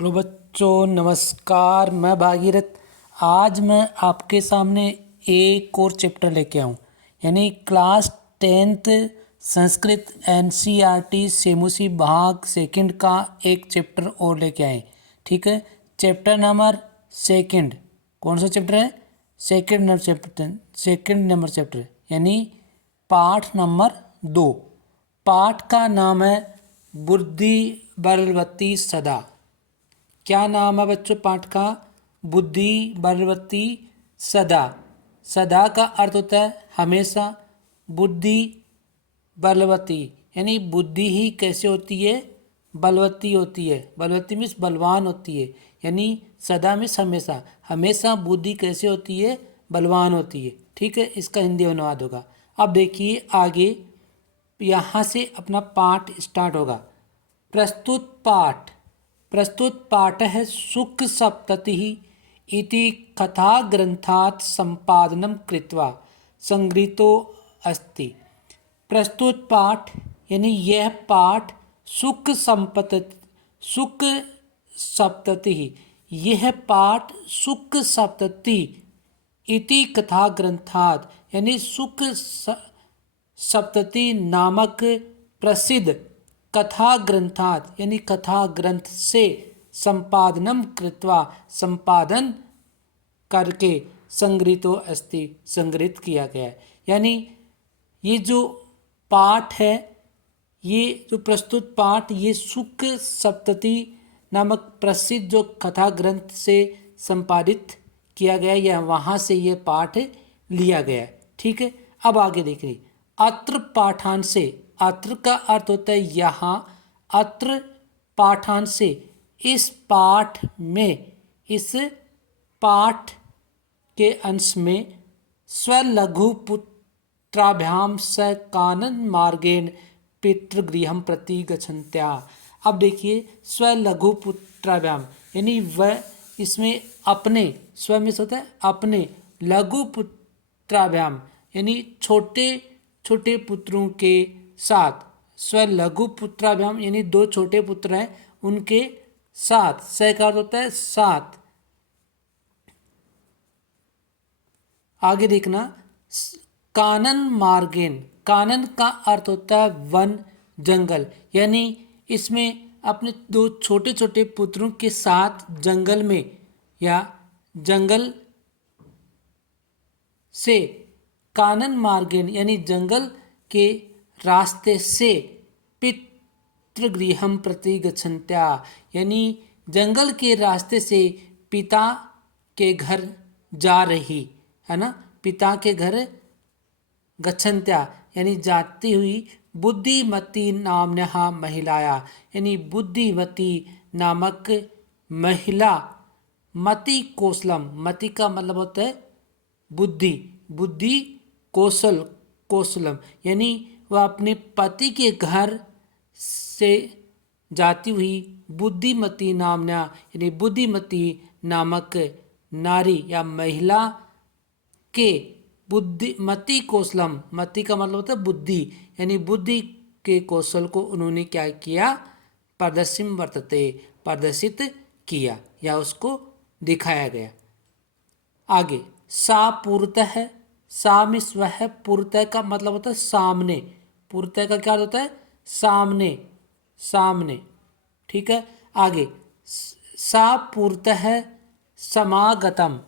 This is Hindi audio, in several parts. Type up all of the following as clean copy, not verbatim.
हेलो बच्चों, नमस्कार। मैं भागीरथ। आज मैं आपके सामने एक और चैप्टर लेके आऊँ, यानी क्लास 10th संस्कृत एनसीईआरटी सेमुसी भाग सेकंड का एक चैप्टर और लेके आए। ठीक है, चैप्टर नंबर सेकंड। कौन सा चैप्टर है? सेकंड नंबर चैप्टर, यानी पाठ नंबर 2। पाठ का नाम है बुद्धि बलवती सदा। क्या नाम है बच्चों पाठ का? बुद्धि बलवती सदा। सदा का अर्थ होता है हमेशा। बुद्धि बलवती यानी बुद्धि ही कैसे होती है? बलवती होती है। बलवती मीन्स बलवान होती है, यानी सदा मीन्स हमेशा। हमेशा बुद्धि कैसे होती है? बलवान होती है। ठीक है, इसका हिंदी अनुवाद होगा। अब देखिए आगे, यहाँ से अपना पाठ स्टार्ट होगा। प्रस्तुत पाठः शुक सप्ततिः इति कथाग्रन्थात् सम्पादनं कृत्वा संगृहीतो अस्ति। प्रस्तुत पाठ यानी यह पाठ शुक सप्तति, यह पाठ शुक सप्तति इति कथा ग्रंथात यानी शुक सप्तति नामक प्रसिद्ध कथा ग्रंथात यानी कथा ग्रंथ से संपादनम कृत्वा संपादन करके संग्रहितो अस्ति संग्रहित किया गया है। यानी ये जो पाठ है, ये जो प्रस्तुत पाठ, ये शुक सप्तति नामक प्रसिद्ध जो कथा ग्रंथ से संपादित किया गया, या वहाँ से ये पाठ लिया गया है। ठीक है, अब आगे देखिए। अत्र पाठान से, अत्र का अर्थ होता है यहाँ। अत्र पाठान से, इस पाठ में, इस पाठ के अंश में स्वलघु पुत्राभ्याम स कानन मार्गेण पितृगृहम प्रति गच्छन्त्या। अब देखिए, स्वलघु पुत्राभ्याम यानी वह, इसमें अपने, स्व में होता है अपने, लघु पुत्राभ्याम यानी छोटे छोटे पुत्रों के साथ। स्वलघु पुत्राभ्याम यानी दो छोटे पुत्र हैं, उनके साथ। स का अर्थ होता है साथ। आगे देखना, कानन मार्गेन, कानन का अर्थ होता है वन, जंगल। यानी इसमें अपने दो छोटे छोटे पुत्रों के साथ जंगल में, या जंगल से, कानन मार्गेन यानी जंगल के रास्ते से, पितृगृहम प्रति गच्छन्त्या यानी जंगल के रास्ते से पिता के घर जा रही है ना, पिता के घर गच्छन्त्या यानी जाती हुई, बुद्धिमती नाम्नः महिलाया यानी बुद्धिमती नामक महिला, मति कौशलम, मति का मतलब होता है बुद्धि, बुद्धि कौशलम यानी वह अपने पति के घर से जाती हुई बुद्धिमती नामना यानी बुद्धिमती नामक नारी या महिला के बुद्धिमती कौशलम, मति का मतलब होता है बुद्धि, यानी बुद्धि के कौशल को उन्होंने क्या किया? प्रदर्शिम वर्तते, प्रदर्शित किया या उसको दिखाया गया। आगे, सा पूर्तः है, सा में स्व है, पूर्तः का मतलब होता है सामने। पूर्तः का क्या होता है? सामने, सामने। ठीक है, आगे, सा पूर्तः समागतम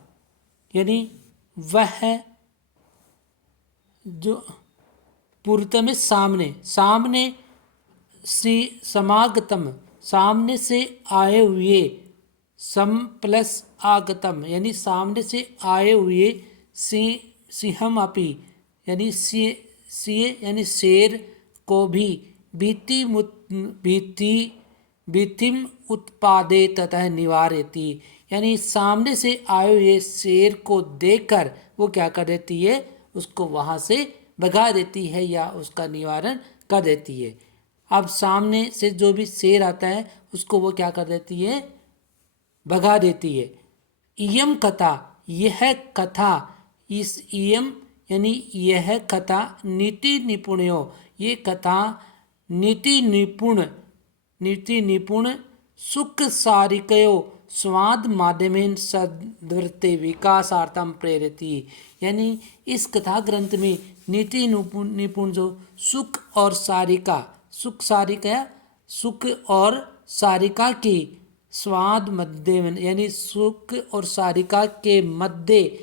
यानी वह है जो, पूर्त में सामने, सामने से, समागतम सामने से आए हुए, सम प्लस आगतम यानी सामने से आए हुए, सिंहम अपि यानी सिंह यानी शेर को भी, भीतिम उत्पादे तथा निवारयति यानी सामने से आए हुए शेर को देखकर वो क्या कर देती है? उसको वहाँ से भगा देती है या उसका निवारण कर देती है। अब सामने से जो भी शेर आता है उसको वो क्या कर देती है? भगा देती है। इयम कथा, यह कथा, इस इयम यानी यह कथा, नीति निपुणयो, ये कथा नीति निपुण सुख सारिकयो स्वाद माध्यमेन सद्वृत्ति विकासार्थम प्रेरती। यानी इस कथा ग्रंथ में नीति निपुण जो सुख और सारिका, सुख सारिका, सुख और सारिका के स्वाद मध्य में, यानी सुख और सारिका के मध्य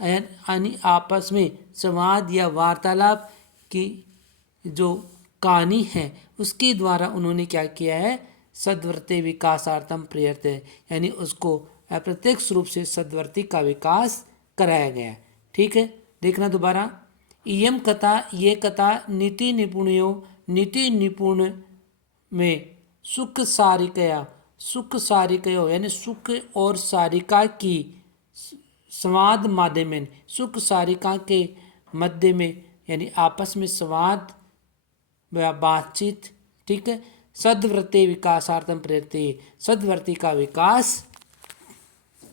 यानी आपस में संवाद या वार्तालाप की जो कहानी है उसके द्वारा उन्होंने क्या किया है, सद्वर्ती विकासार्थम प्रेरते, यानी उसको अप्रत्यक्ष रूप से सद्वर्ती का विकास कराया गया। ठीक है, देखना दोबारा। इयम कथा, ये कथा नीति निपुणियों, नीति निपुण में सुख सारिकया, सुख सारिकयो यानी सुख और सारिका की संवाद माध्यम, सुख सारिका के मध्य में यानी आपस में संवाद बातचीत, ठीक है, सद्वृत्ति विकासार्थम प्रेरते, सद्वृत्ति का विकास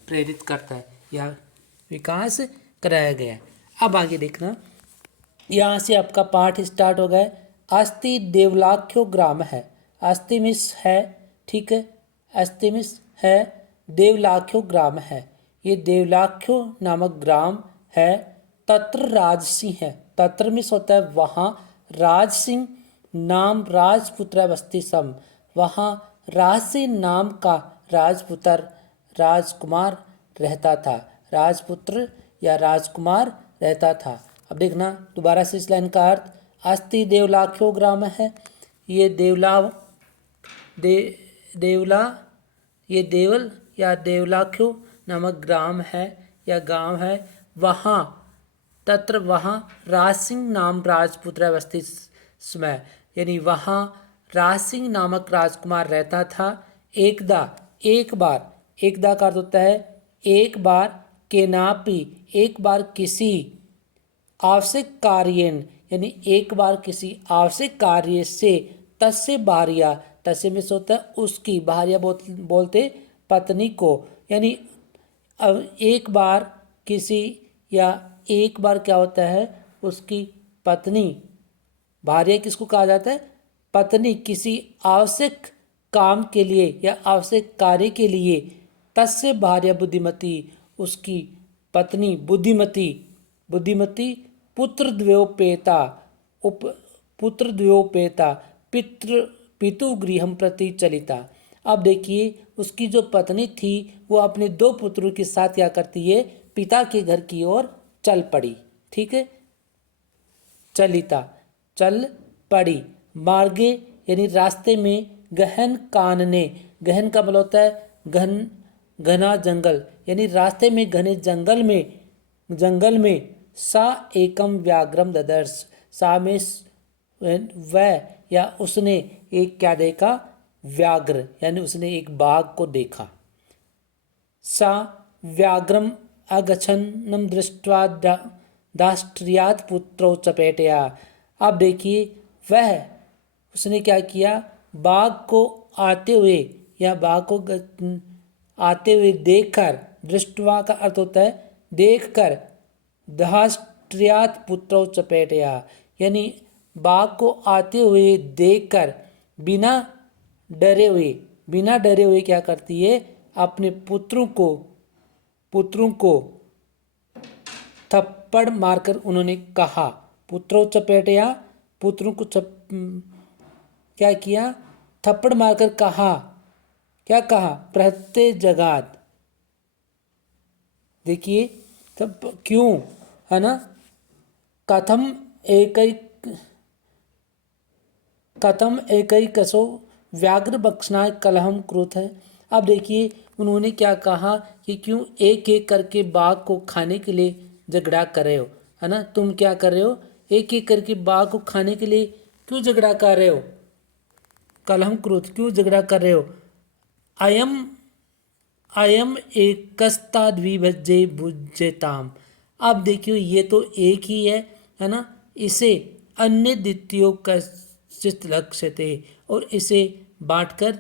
प्रेरित करता है या विकास कराया गया। अब आगे देखना, यहाँ से आपका पाठ स्टार्ट हो गया। अस्ति देवलाख्यो ग्राम है, अस्तिमिस है, ठीक है, अस्तिमिस है, देवलाख्यो ग्राम है, ये देवलाख्यो नामक ग्राम है। तत्र राजसिंह है, तत्र मिस होता है वहाँ, राजसिंह नाम राजपुत्र बस्ती सम, वहाँ राजसिंह नाम का राजपुत्र राजकुमार रहता था, राजपुत्र या राजकुमार रहता था। अब देखना दोबारा से इस लाइन का अर्थ, अस्ति देवलाख्यो ग्राम है, ये देवला ये देवल या देवलाख्यो नामक ग्राम है या गांव है। वहाँ, तत्र वहाँ, राज सिंह नाम राजपुत्र अवस्थित समय, यानी वहाँ राज सिंह नामक राजकुमार रहता था। एकदा, एक बार, एकदा का अर्थ होता है एक बार, केनापि एक बार किसी आवश्यक कार्यन, यानी एक बार किसी आवश्यक कार्य से, तस्य भार्या, तस्य में होता है उसकी, भार्या बोलते पत्नी को, यानी अब एक बार किसी या एक बार क्या होता है उसकी पत्नी, भार्या किसको कहा जाता है, पत्नी, किसी आवश्यक काम के लिए या आवश्यक कार्य के लिए, तस्य भार्या बुद्धिमती, उसकी पत्नी बुद्धिमती, बुद्धिमती पुत्रद्वयोपेता, पुत्रद्वयोपेता पितुगृहम प्रति चलिता। अब देखिए उसकी जो पत्नी थी वो अपने दो पुत्रों के साथ क्या करती है, पिता के घर की ओर चल पड़ी। ठीक है, चलिता, चल पड़ी। मार्गे यानी रास्ते में, गहन कानने, गहन का मतलब होता है घना जंगल, यानी रास्ते में घने जंगल में सा एकम व्याघ्रम ददर्श, सा में वह या उसने एक क्या देखा, व्याघ्र, यानी उसने एक बाघ को देखा। सा व्याघ्रम अगच्छन्नम दृष्ट्वा दाष्ट्रियात पुत्रो चपेटया। अब देखिए वह, उसने क्या किया, बाघ को आते हुए या बाघ को आते हुए देखकर, दृष्टवा का अर्थ होता है देखकर, दाष्ट्रियात पुत्रो चपेटया, यानी बाघ को आते हुए देखकर बिना डरे हुए क्या करती है, अपने पुत्रों को थप्पड़ मारकर उन्होंने कहा, पुत्रों चपेटया, पुत्रों को क्या किया, थप्पड़ मारकर कहा, क्या कहा, प्रहते जगात। देखिए तब क्यों, है ना, कथम एक कसो व्याघ्र बक्षणाय कलहम क्रुत है। अब देखिए उन्होंने क्या कहा कि क्यों एक एक करके बाघ को खाने के लिए झगड़ा कर रहे हो, है ना, तुम क्या कर रहे हो, एक एक करके बाघ को खाने के लिए क्यों झगड़ा कर रहे हो, कलहम क्रुत, क्यों झगड़ा कर रहे हो। अयम एकस्ता द्विभज्जे भुज्यताम। अब देखियो ये तो एक ही है ना, इसे अन्य द्वितीयों का लक्ष्य थे, और इसे बांटकर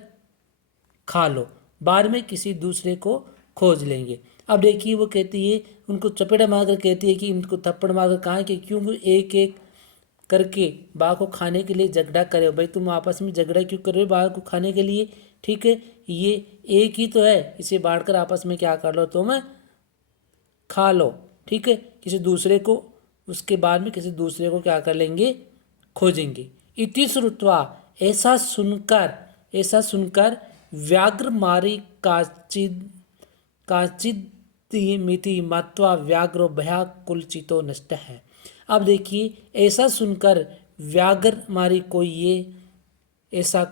खा लो, बाद में किसी दूसरे को खोज लेंगे। अब देखिए वो कहती है, उनको चपेटा मारकर कहती है कि इनको थप्पड़ मारकर कहा कि क्यों एक एक करके बाघ को खाने के लिए झगड़ा करे हो, भाई तुम आपस में झगड़ा क्यों कर रहे हो बाघ को खाने के लिए, ठीक है, ये एक ही तो है, इसे बांटकर आपस में क्या कर लो तुम, खा लो। ठीक है, किसी दूसरे को, उसके बाद में किसी दूसरे को क्या कर लेंगे, खोजेंगे। इति श्रुत्वा, ऐसा सुनकर व्याघ्र मारी काचिदमिति मत्वा व्याघ्रो भयाकुलचितो नष्ट है। अब देखिए, ऐसा सुनकर व्याघ्र मारी कोई ये ऐसा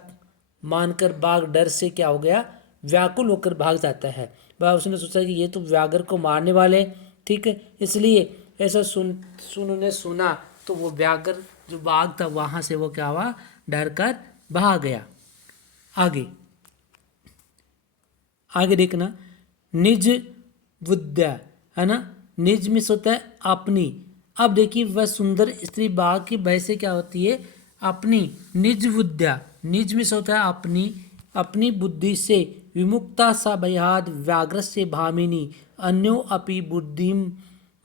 मानकर बाघ डर से क्या हो गया, व्याकुल होकर भाग जाता है। वह उसने सोचा कि ये तो व्याघ्र को मारने वाले, ठीक है, इसलिए ऐसा उन्होंने सुना तो वो व्याघ्र जो बाघ था वहां से वो क्या हुआ, डर कर भाग गया। आगे आगे देखना, निज विद्या, है ना, निज में होता है अपनी। अब देखिए, वह सुंदर स्त्री बाघ की भय से क्या होती है, अपनी। निज विद्या, निज में होता है अपनी, अपनी बुद्धि से विमुक्ता सा भयाद व्याघ्र से भामिनी अन्यो अपि बुद्धि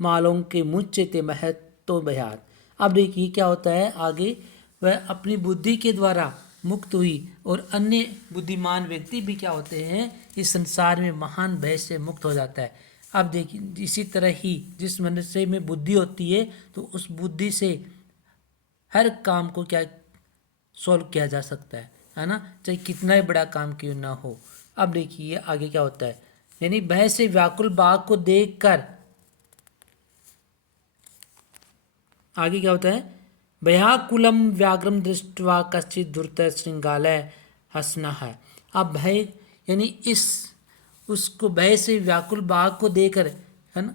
मालों के मुच्यते महत्व भयाद। अब देखिए क्या होता है आगे, वह अपनी बुद्धि के द्वारा मुक्त हुई और अन्य बुद्धिमान व्यक्ति भी क्या होते हैं, इस संसार में महान भय से मुक्त हो जाता है। अब देखिए, इसी तरह ही जिस मनुष्य में बुद्धि होती है तो उस बुद्धि से हर काम को क्या सॉल्व किया जा सकता है ना, चाहे कितना ही बड़ा काम क्यों ना हो। अब देखिए आगे क्या होता है, यानी भय से व्याकुल बाघ को देखकर आगे क्या होता है, भयाकुलम व्याघ्रम दृष्ट्वा कश्चित धूर्त श्रृंगालय हंसना है। अब भय यानी इस उसको भय से व्याकुल बाघ को देखकर, है ना,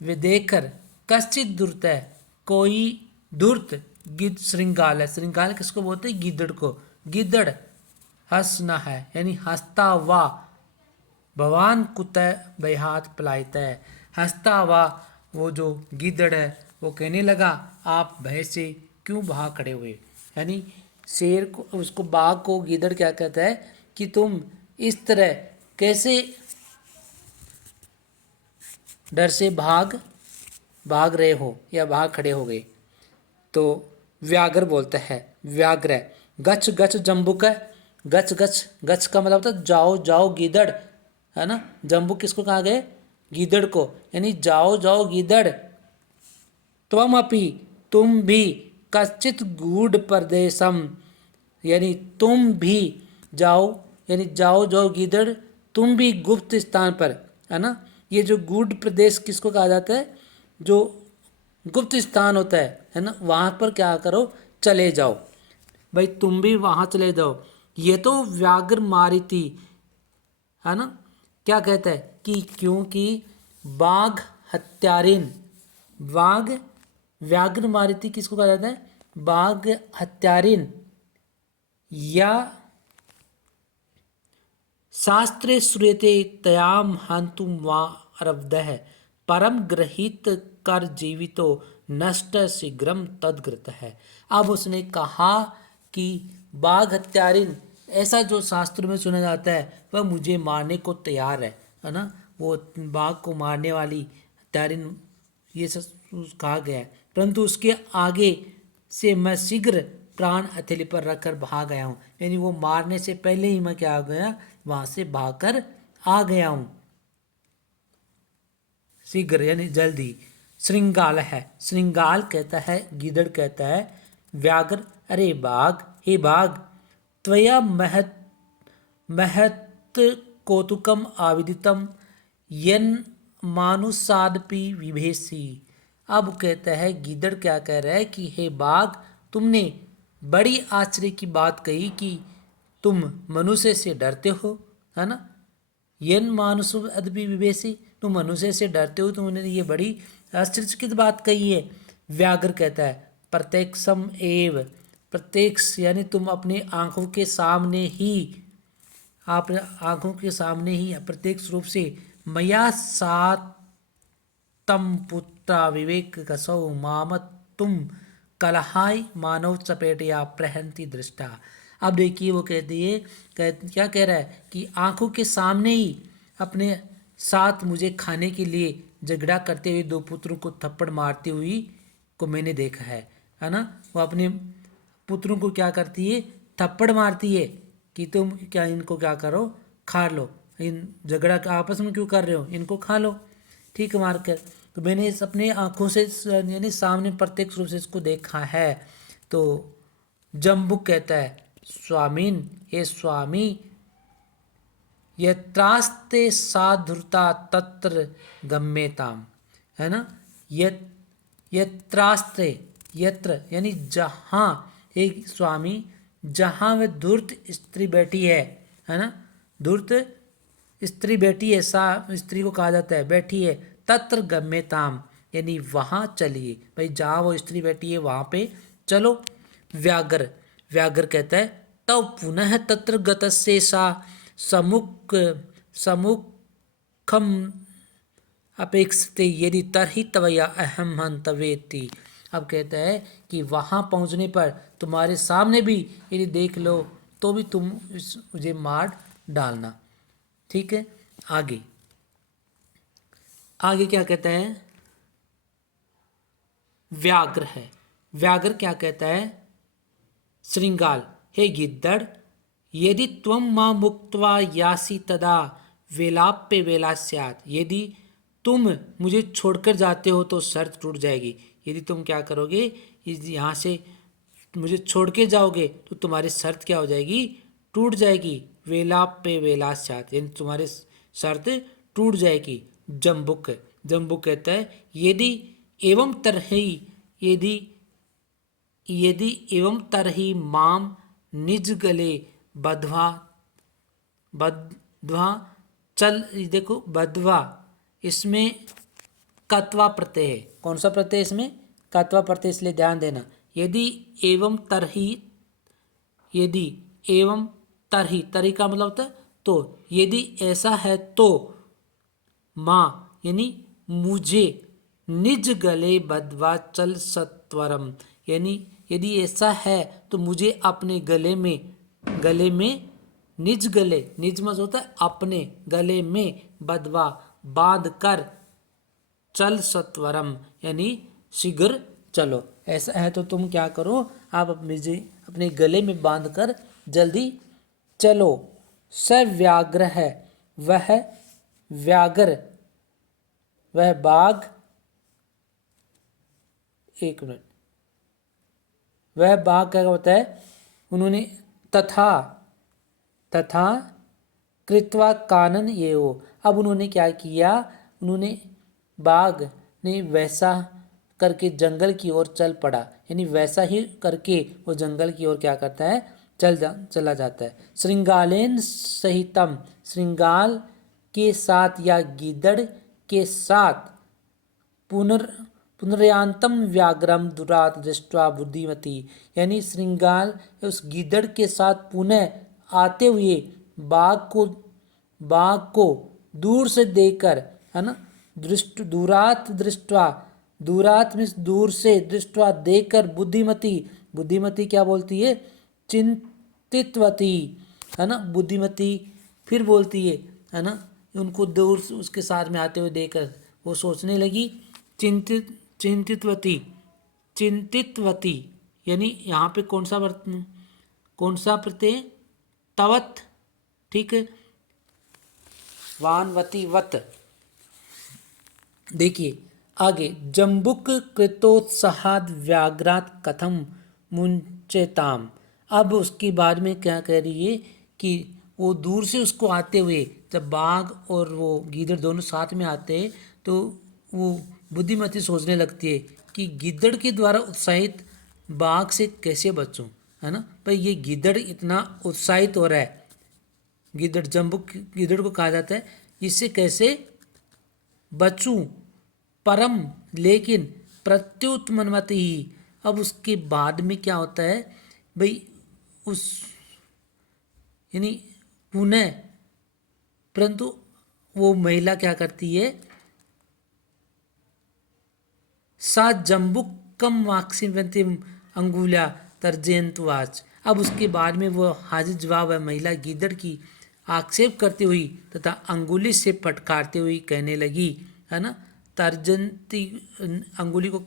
वे देखकर कश्चित धूर्त है, कोई धूर्त गिद्ध श्रृंगाल, श्रृंगाल किसको बोलते हैं, गिद्धड़ को, गिद्धड़ हंसना है यानी हंसता हुआ, भवान कुतः भयात पलायत है, हंसता हुआ वो जो गिद्धड़ है वो कहने लगा आप भय से क्यों भाग खड़े हुए। यानी शेर को, उसको बाघ को गिद्धड़ क्या कहता है कि तुम इस तरह कैसे डर से भाग रहे हो या भाग खड़े हो गए। तो व्याघ्र बोलता है, व्याघ्र गच गच जम्बुक, गच गच, गच का मतलब होता है जाओ जाओ गिद्धड़, है ना, जम्बुक किसको कहा गए, गिद्धड़ को, यानी जाओ जाओ गिद्धड़, त्वम अपि तुम भी, कश्चित गूढ़ प्रदेशम यानी तुम भी जाओ, यानी जाओ जाओ गिद्धड़ तुम भी गुप्त स्थान पर, है ना। ये जो गूढ़ प्रदेश किसको कहा जाता है, जो गुप्त स्थान होता है ना, वहाँ पर क्या करो, चले जाओ भाई, तुम भी वहाँ चले जाओ। ये तो व्याघ्र मारी थी, है ना, क्या कहता है कि क्योंकि बाघ हत्यारिन, बाघ व्याघ्र मारी थी किसको कहा जाता है, बाघ हत्यारिन या शास्त्रे श्रूयते तयाम हंतुम वा अरब्धः परम गृहीत कर जीवितो नष्ट शीघ्रम तदग्रत है। अब उसने कहा कि बाघ हत्यारिन, ऐसा जो शास्त्र में सुना जाता है वह मुझे मारने को तैयार है ना, वो बाघ को मारने वाली हत्यारिन ये सब कहा गया है, परंतु उसके आगे से मैं शीघ्र प्राण हथेली पर रखकर भाग गया हूँ, यानी वो मारने से पहले ही मैं क्या हो गया, वहां से भागकर आ गया हूँ, शीघ्र यानी जल्दी। श्रृंगाल है, श्रृंगाल कहता है, गिद्धड़ कहता है व्याघ्र, अरे बाघ, हे बाघ, त्वया महत महत कौतुकम आविदितम यन मानुषादपि विभेसी। अब कहता है गिद्धड़ क्या कह रहा है कि हे बाघ, तुमने बड़ी आश्चर्य की बात कही कि तुम मनुष्य से डरते हो, है ना, यन मानुष अदपि विभेसी, तुम मनुष्य से डरते हो, तुमने ये बड़ी आश्चर्य की बात कही है। व्याघ्र कहता है प्रत्यक्षम एव, प्रत्यक्ष यानी तुम अपनी आंखों के सामने ही, आप आंखों के सामने ही प्रत्यक्ष रूप से मया सात तम पुत्रा विवेक कसौ मामत तुम कलहाय मानव चपेटया प्रहंती दृष्टा। अब देखिए वो कहती है, क्या कह रहा है कि आंखों के सामने ही अपने साथ मुझे खाने के लिए झगड़ा करते हुए दो पुत्रों को थप्पड़ मारती हुई को मैंने देखा है ना। वो अपने पुत्रों को क्या करती है, थप्पड़ मारती है, कि तुम क्या इनको क्या करो, खा लो, इन झगड़ा आपस में क्यों कर रहे हो, इनको खा लो, ठीक है मारकर। तो मैंने इस अपनी आंखों से यानी सामने प्रत्यक्ष रूप से इसको देखा है। तो जम्बुक कहता है स्वामीन, हे स्वामी, यत्रास्ते साधुरता तत्र गम्यताम, है ना। यत्रास्ते, यत्र यानी जहाँ, एक स्वामी जहाँ वह धूर्त स्त्री बैठी है ना, धूर्त स्त्री बैठी है, सा स्त्री को कहा जाता है बैठी है, तत्र गम्यताम यानी वहाँ चलिए, भाई जहाँ वो स्त्री बैठी है वहाँ पे चलो। व्याघ्र, व्याघ्र कहता है तव पुनः तत्र गतस्य सा समुखम अपेक्षते यदि तरहि तवया अहम हंतवेति। अब कहता है कि वहाँ पहुँचने पर तुम्हारे सामने भी यदि देख लो तो भी तुम मुझे मार डालना, ठीक है। आगे आगे क्या कहता है, व्याघ्र है, व्याघ्र क्या कहता है, श्रृंगाल, हे गिद्दड़, यदि त्वं मां मुक्त्वा यासि तदा वेलाप्य वेला स्यात्, यदि तुम मुझे छोड़कर जाते हो तो शर्त टूट जाएगी। यदि तुम क्या करोगे, यहाँ से मुझे छोड़ के जाओगे तो तुम्हारी शर्त क्या हो जाएगी, टूट जाएगी। वेलाप्य वेला स्यात् यानी तुम्हारी शर्त टूट जाएगी। जम्बुक, जम्बुक कहता है यदि एवं तरहि, यदि यदि एवं तरहि माम निज गले बद्ध्वा, बद्ध्वा चल, देखो बद्ध्वा इसमें कत्वा प्रत्यय है, कौन सा प्रत्यय इसमें, कत्वा प्रत्यय, इसलिए ध्यान देना। यदि एवं तरहि, यदि एवं तरहि, तरहि का मतलब होता है तो, यदि ऐसा है तो माँ यानी मुझे निज गले बद्ध्वा चल सत्वरम, यानी यदि ऐसा है तो मुझे अपने गले में, गले में निज गले, निज मत होता है अपने गले में, बद्ध्वा बांध कर, चल सत्वरम यानी शीघ्र चलो। ऐसा है तो तुम क्या करो, आप अपने गले में बांध कर जल्दी चलो। स व्याघ्र है, वह व्याघ्र, वह बाघ, एक मिनट, वह बाघ क्या होता है, उन्होंने तथा, तथा कृत्वा कानन ये हो, अब उन्होंने क्या किया, उन्होंने बाघ ने वैसा करके जंगल की ओर चल पड़ा, यानी वैसा ही करके वो जंगल की ओर क्या करता है, चला जाता है। श्रृंगालेन सहितम, श्रृंगाल के साथ या गिदड़ के साथ, पुनर्यांतम व्याघ्रम दुरात दृष्ट्वा बुद्धिमती, यानी श्रृंगाल उस गिदड़ के साथ पुनः आते हुए बाघ को दूर से देखकर, है ना, दूरात दृष्ट्वा, दूरात में दूर से, दृष्ट्वा देखकर, बुद्धिमती, बुद्धिमती क्या बोलती है, चिंतितवती, है ना, बुद्धिमती फिर बोलती है ना, उनको दूर उसके साथ में आते हुए देखकर वो सोचने लगी, चिंतितवती, चिंतितवती यानी यहाँ पे कौन सा प्रत्यय, तवत, ठीक है, वानवती वत। देखिए आगे, जम्बुक कृतोत्साहाद व्याघ्रात कथम मुंचेताम, अब उसके बाद में क्या कह रही है कि वो दूर से उसको आते हुए, जब बाघ और वो गीदड़ दोनों साथ में आते हैं तो वो बुद्धिमती सोचने लगती है कि गिद्दड़ के द्वारा उत्साहित बाघ से कैसे बचूं, है ना, भाई ये गिद्दड़ इतना उत्साहित हो रहा है, गिद्दड़, जम्बुक गिद्दड़ को कहा जाता है, इससे कैसे बचूं, परम लेकिन प्रत्युत मनमति ही। अब उसके बाद में क्या होता है भाई, उस यानी पुनः, परंतु वो महिला क्या करती है, सा जम्बुकम वाक्सिवंतिम अंगुल्या तर्जयंतुवाच, अब उसके बाद में वो हाजिर जवाब है, महिला गिद्दड़ की आक्षेप करती हुई तथा अंगुली से फटकारते हुई कहने लगी, है ना, तर्जंती, अंगुली को,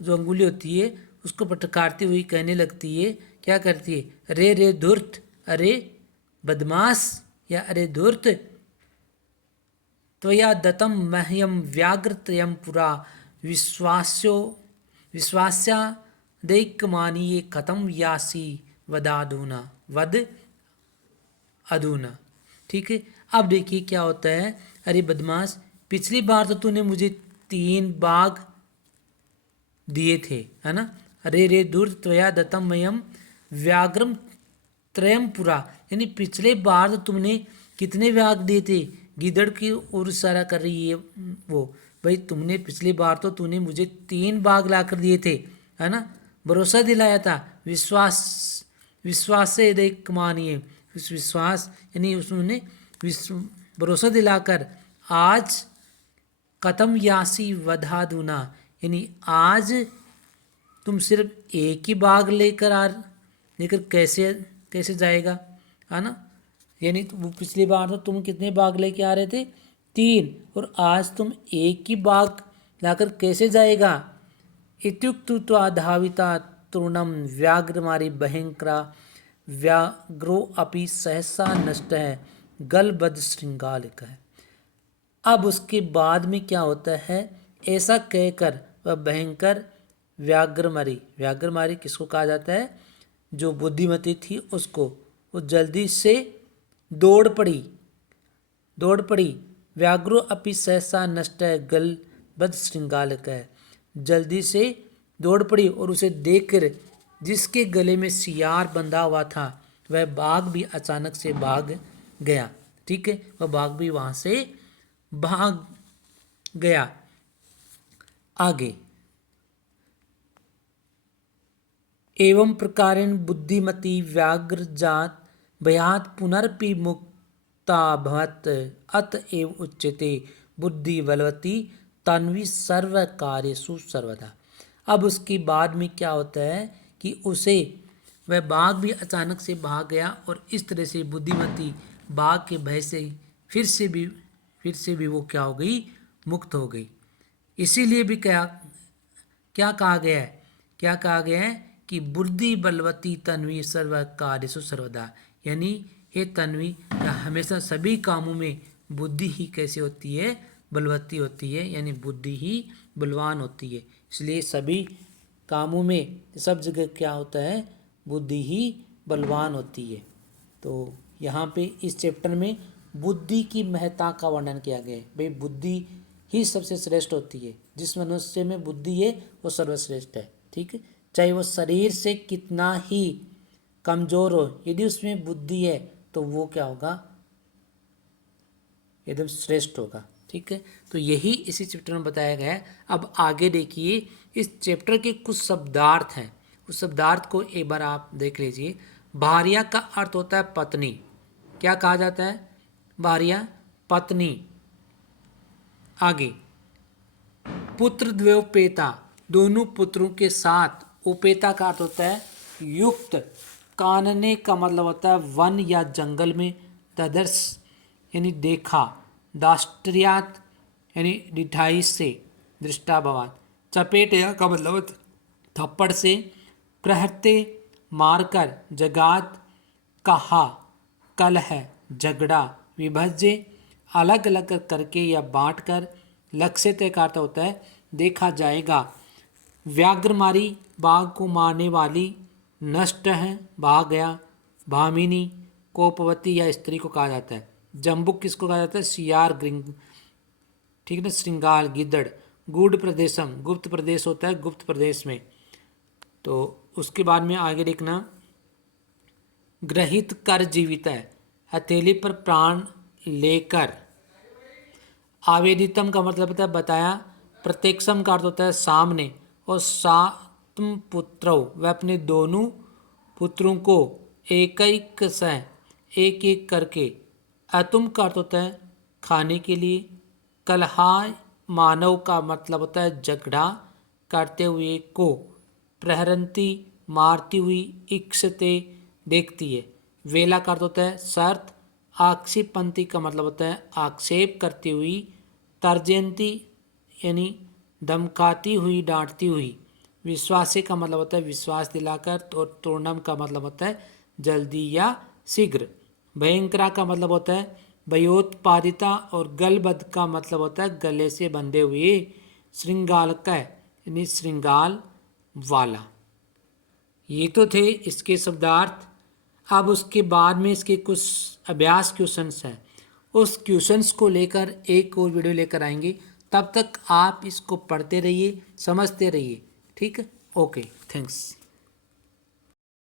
जो अंगुली होती है उसको फटकारती हुई कहने लगती है, क्या करती है, रे रे धूर्त, अरे बदमाश या अरे धूर्त, त्वया दत्तं मह्यं व्याघ्रत्रयं पुरा विश्वास्यादैकमानीये कथं यासि वदाधुना वद अधुना। ठीक है, अब देखिए क्या होता है। अरे बदमाश, पिछली बार तो तूने मुझे 3 बाघ दिए थे, है ना। अरे रे दूर त्वया दत्तम मयम व्याघ्रम त्रयम पुरा, यानी पिछले बार तो तुमने कितने व्याघ्र दिए थे। गिदड़ की ओर इशारा कर रही है वो, भाई तुमने पिछली बार तो तूने मुझे 3 बाघ ला कर दिए थे, है ना। भरोसा दिलाया था, विश्वास से देख मानिए, विश्वास यानी उसने भरोसा दिलाकर आज कतम यासी वधा दूना, यानी आज तुम सिर्फ एक ही बाघ लेकर कैसे कैसे जाएगा, है ना। यानी वो पिछली बार तो तुम कितने बाघ लेके आ रहे थे, 3, और आज तुम एक ही बाघ लाकर कैसे जाएगा। इत्युक्त्वा धाविता तृणम व्याघ्रमारी भयंकरा व्याघ्रो अपि सहसा नष्ट है गलबद्ध श्रृंगालिक है। अब उसके बाद में क्या होता है, ऐसा कहकर वह भयंकर व्याघ्रमारी किसको कहा जाता है, जो बुद्धिमती थी उसको, वो जल्दी से दौड़ पड़ी। व्याघ्रो अपि सहसा नष्ट है गलबद्ध श्रृंगालिक है, जल्दी से दौड़ पड़ी और उसे देखकर जिसके गले में सियार बंधा हुआ था वह बाघ भी अचानक से भाग गया। ठीक है, वह बाघ भी वहां से भाग गया। आगे, एवं प्रकारेण बुद्धिमती व्याघ्रजात भयात् पुनरपि मुक्ता भवत् अतएव उच्यते बुद्धि बलवती तन्वी सर्व कार्येषु सर्वदा। अब उसके बाद में क्या होता है कि उसे वह बाघ भी अचानक से भाग गया और इस तरह से बुद्धिमती बाघ के भय से फिर से भी वो क्या हो गई, मुक्त हो गई। इसीलिए भी क्या कहा गया है कि बुद्धि बलवती तन्वी सर्व कार्येषु सर्वदा, यानी हे तन्वी, हमेशा सभी कामों में बुद्धि ही कैसे होती है, बलवती होती है, यानी बुद्धि ही बलवान होती है। इसलिए सभी कामों में सब जगह क्या होता है, बुद्धि ही बलवान होती है। तो यहाँ पे इस चैप्टर में बुद्धि की महत्ता का वर्णन किया गया है। भाई बुद्धि ही सबसे श्रेष्ठ होती है, जिस मनुष्य में बुद्धि है वो सर्वश्रेष्ठ है। ठीक है, चाहे वो शरीर से कितना ही कमजोर हो, यदि उसमें बुद्धि है तो वो क्या होगा, एकदम श्रेष्ठ होगा। ठीक है, तो यही इसी चैप्टर में बताया गया है। अब आगे देखिए, इस चैप्टर के कुछ शब्दार्थ हैं, उस शब्दार्थ को एक बार आप देख लीजिए। भार्या का अर्थ होता है पत्नी। क्या कहा जाता है, भार्या, पत्नी। आगे, पुत्र द्वयोपेता, दोनों पुत्रों के साथ। उपेता का अर्थ होता है युक्त। कानने का मतलब होता है वन या जंगल में। तदर्श यानी देखा। दाष्ट्र्यात यानी डिठाई से, दृष्टाभावात। चपेटया का मतलब थप्पड़ से। प्रहरते मारकर। जगात कहा, कलह झगड़ा। विभज्य अलग अलग करके या बांट कर। लक्ष्य तय का अर्थ होता है देखा जाएगा। व्याघ्रमारी बाघ को मारने वाली। नष्ट है भाग गया। भामिनी कोपवती या स्त्री को कहा जाता है। जम्बुक किसको कहा जाता है, सियार, ग्रिंग, ठीक है ना, श्रृंगाल, गिद्दड़। गूढ़ प्रदेशम, गुप्त प्रदेश होता है, गुप्त प्रदेश में। तो उसके बाद में आगे देखना, ग्रहित कर जीवित है, हथेली पर प्राण लेकर। आवेदितम का मतलब होता है बताया। प्रत्यक्षम का अर्थ होता है सामने। और सात्म पुत्रो, वह अपने दोनों पुत्रों को एक एक करके। अतुम का अर्थ होता है खाने के लिए। कलहा मानव का मतलब होता है झगड़ा करते हुए को। प्रहरंती मारती हुई। इक्षते देखती है। वेला का अर्थ होता है शर्त। आक्षेपंती का मतलब होता है आक्षेप करती हुई। तर्जयंती यानी धमकाती हुई, डांटती हुई। विश्वासी का मतलब होता है विश्वास दिलाकर। और तोड़नम का मतलब होता है जल्दी या शीघ्र। भयंकरा का मतलब होता है भयोत्पादिता और गलबद्ध का मतलब होता है गले से बंधे हुए। श्रृंगालकय यानी श्रृंगाल वाला। ये तो थे इसके शब्दार्थ। अब उसके बाद में इसके कुछ अभ्यास क्वेश्चंस हैं, उस क्वेश्चंस को लेकर एक और वीडियो लेकर आएंगे। तब तक आप इसको पढ़ते रहिए, समझते रहिए। ठीक है, ओके, थैंक्स।